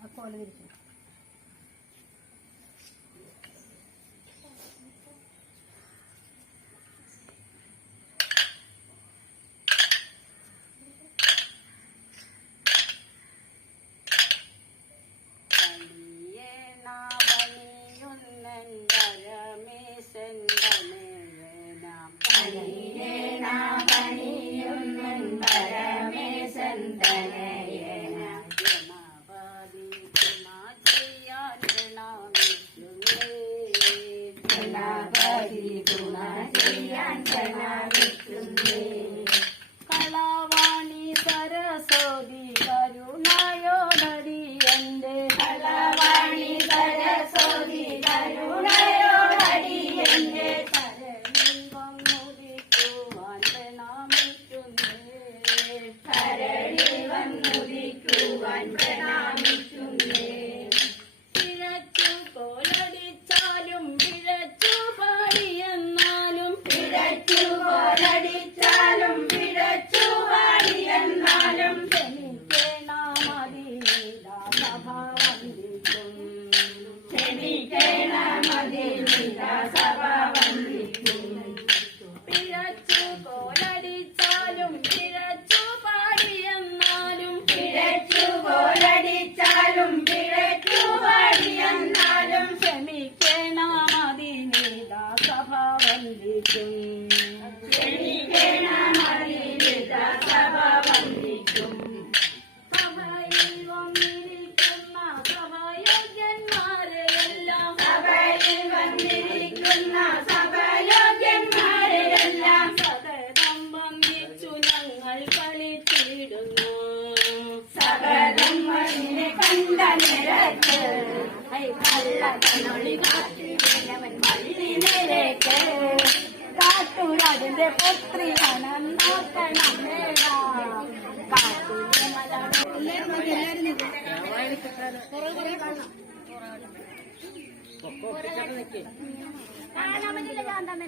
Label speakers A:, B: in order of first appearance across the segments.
A: ആ
B: കോല വിരിച്ചു
C: சிந்தனை കാണാൻ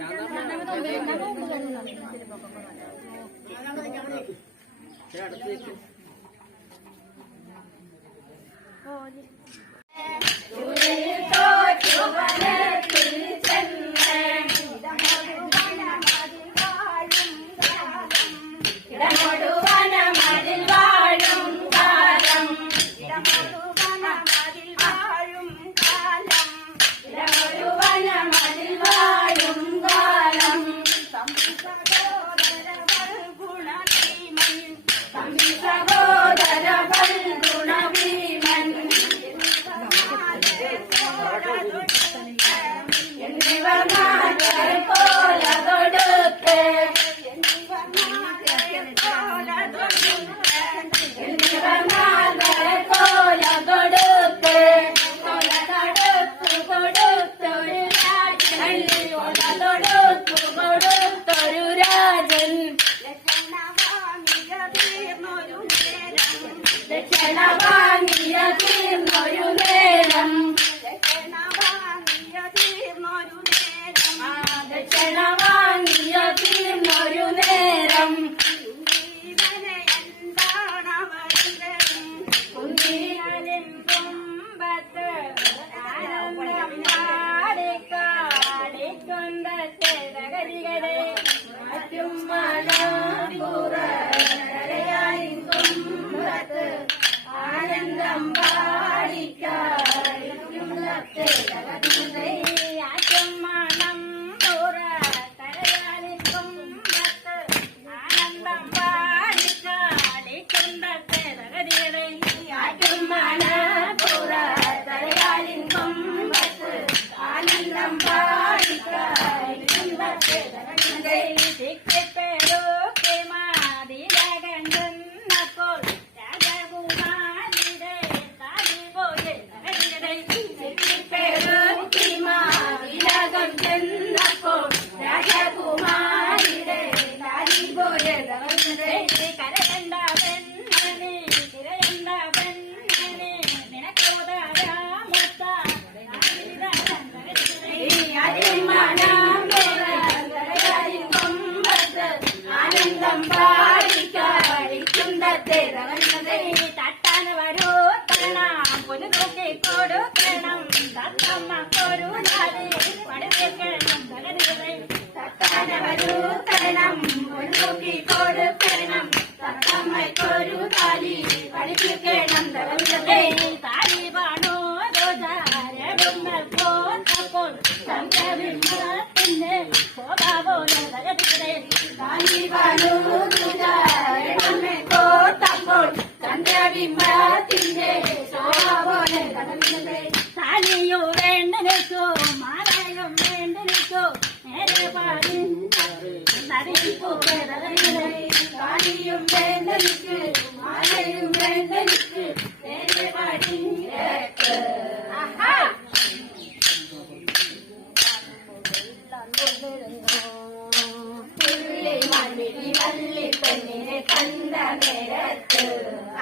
C: கண்ணிலே கண்ட நேரத்து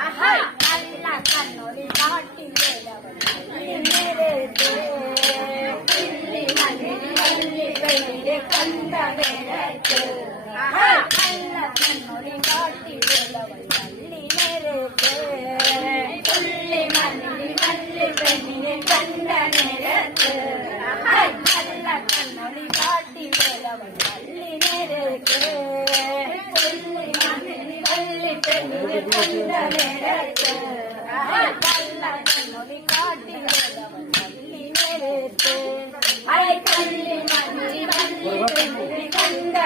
C: அஹா நல்ல கண்ணுரை கண்டு கந்த வேளத்து நல்ல கண்ணொழி காட்டி உள்ளவள் வள்ளி நெருப்பு துள்ளி மல்லி மல்லி பெண்ணினை கந்த நேரத்து நல்ல கண்ணொழி காட்டி கண்ட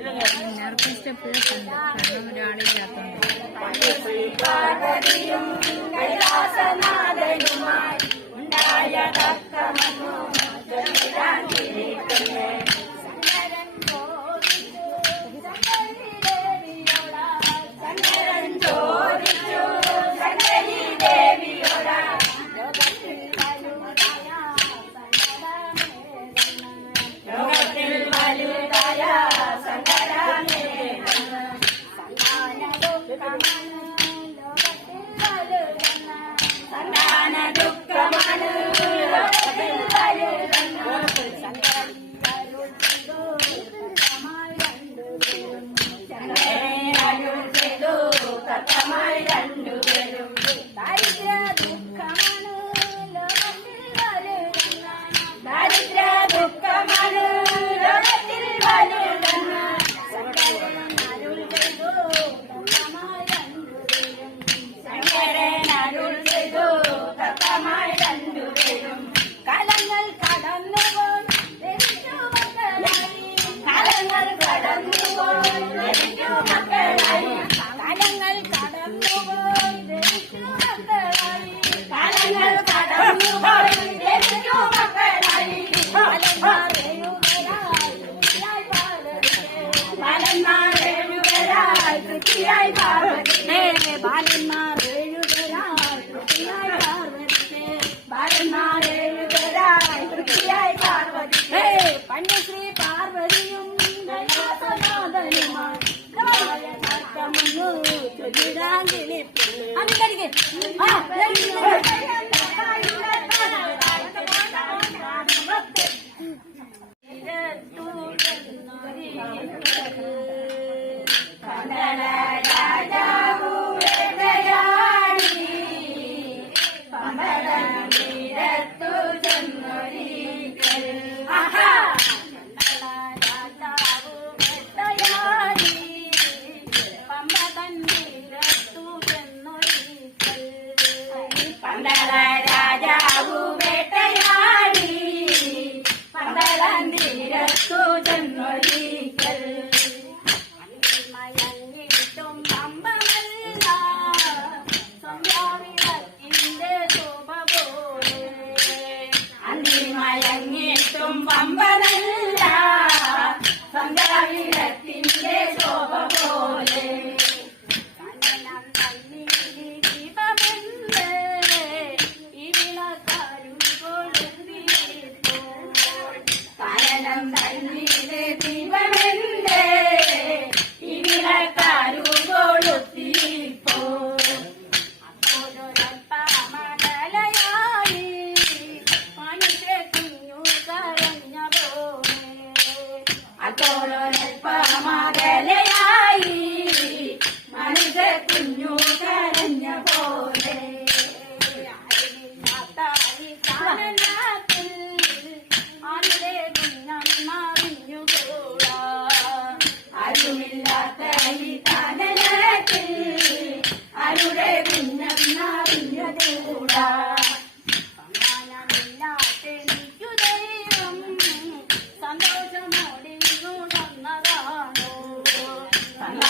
C: എല്ലാവർക്കും ഇഷ്ടപ്പെടുന്നുണ്ട് കാരണം ഒരാളില്ലാത്തതുകൊണ്ട് Yeah. 啊！来。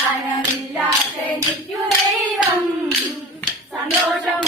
C: സമാനമില്ലാത്ത നിത്യു ദൈവം. സന്തോഷം